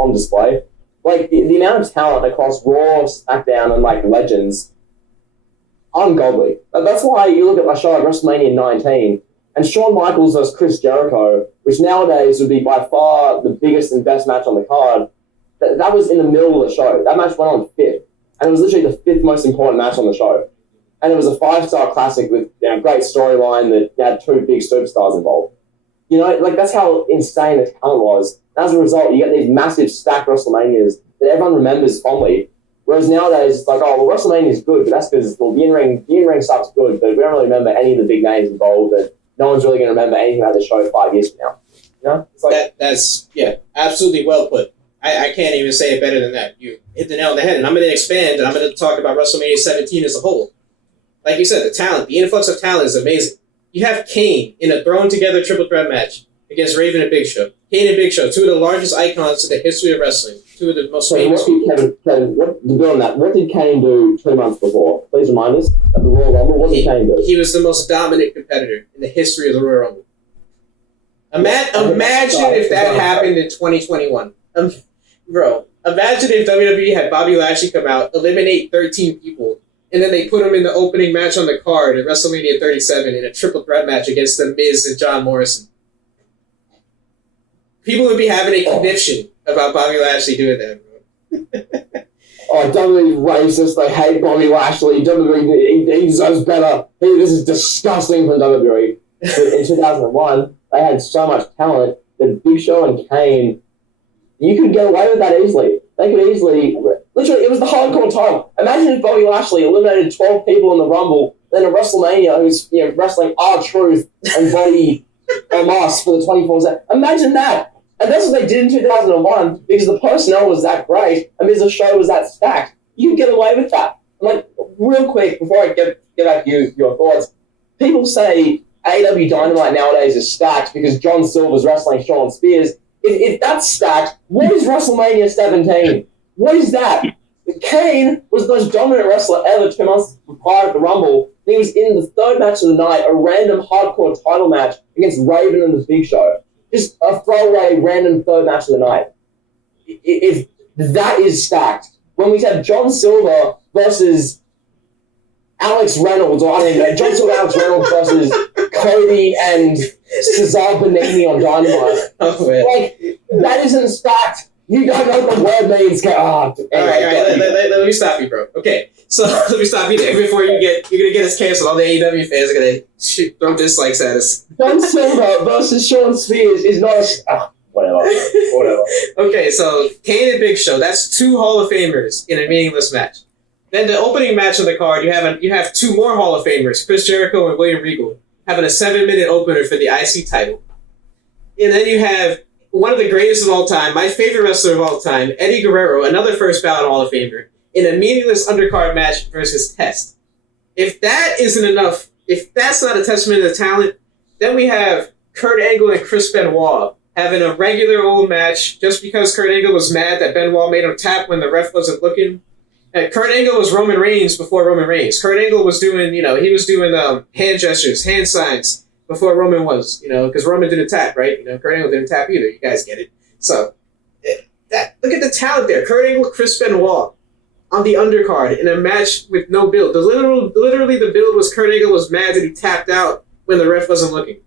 on display. Like, the amount of talent across Raw, SmackDown, and, like, Legends, ungodly. That's why you look at my show at WrestleMania 19, and Shawn Michaels versus Chris Jericho, which nowadays would be by far the biggest and best match on the card, that was in the middle of the show. That match went on 5th, and it was literally the 5th most important match on the show. And it was a 5-star classic with great storyline that had 2 big superstars involved. You know, like, that's how insane the talent was. As a result, you get these massive stacked WrestleManias that everyone remembers fondly. Whereas nowadays, it's like, oh, well, WrestleMania is good, but that's because, well, the in-ring stuff's good, but we don't really remember any of the big names involved, and no one's really going to remember anything about the show 5 years from now. You know? It's like, that's absolutely well put. I can't even say it better than that. You hit the nail on the head, and I'm going to expand, and I'm going to talk about WrestleMania 17 as a whole. Like you said, the talent, the influx of talent is amazing. You have Kane in a thrown-together triple threat match against Raven and Big Show. Kane and Big Show, 2 of the largest icons in the history of wrestling. 2 of the most famous people. What did Kane do 2 months before? Please remind us at the Royal Rumble. What did Kane do? He was the most dominant competitor in the history of the Royal Rumble. Imagine if that happened in 2021. Bro, imagine if WWE had Bobby Lashley come out, eliminate 13 people, and then they put him in the opening match on the card at WrestleMania 37 in a triple threat match against The Miz and John Morrison. People would be having a conniption about Bobby Lashley doing that, bro. WWE's racist. They hate Bobby Lashley. WWE, he deserves better. This is disgusting from WWE. But in 2001, they had so much talent that Big Show and Kane, you could get away with that easily. They could easily... Literally, it was the hardcore time. Imagine if Bobby Lashley eliminated 12 people in the Rumble, then a WrestleMania who's wrestling R-Truth and Bobby Moss for the 24/7. Imagine that. And that's what they did in 2001 because the personnel was that great and because the show was that stacked. You could get away with that. Like, real quick, before I get back to your thoughts, people say AEW Dynamite nowadays is stacked because John Silver's wrestling Shawn Spears. If that's stacked, what is WrestleMania 17? What is that? Kane was the most dominant wrestler ever 2 months prior to the Rumble. He was in the 3rd match of the night, a random hardcore title match against Raven and the Big Show. Just a throwaway random 3rd match of the night. If that is stacked, when we have John Silver versus Alex Reynolds, or I don't know, John Silver, Alex Reynolds versus Cody and Cesar Bonini on Dynamite. Like, that isn't stacked. You don't know what the word means. All right. Let me stop you, bro. Okay, so let me stop you there before you're gonna get us canceled. All the AEW fans are gonna throw dislikes at us. John Silver versus Shawn Spears is not whatever. Okay, so Kane and Big Show. That's 2 Hall of Famers in a meaningless match. Then the opening match of the card, you have 2 more Hall of Famers, Chris Jericho and William Regal, having a 7-minute opener for the IC title. And then you have one of the greatest of all time, my favorite wrestler of all time, Eddie Guerrero, another first ballot Hall of Famer, in a meaningless undercard match versus Test. If that isn't enough, if that's not a testament to the talent, then we have Kurt Angle and Chris Benoit having a regular old match just because Kurt Angle was mad that Benoit made him tap when the ref wasn't looking. And Kurt Angle was Roman Reigns before Roman Reigns. Kurt Angle was doing, hand gestures, hand signs, before Roman was, because Roman didn't tap, right? Kurt Angle didn't tap either. You guys get it. So, look at the talent there. Kurt Angle, Chris Benoit on the undercard in a match with no build. Literally, the build was Kurt Angle was mad that he tapped out when the ref wasn't looking.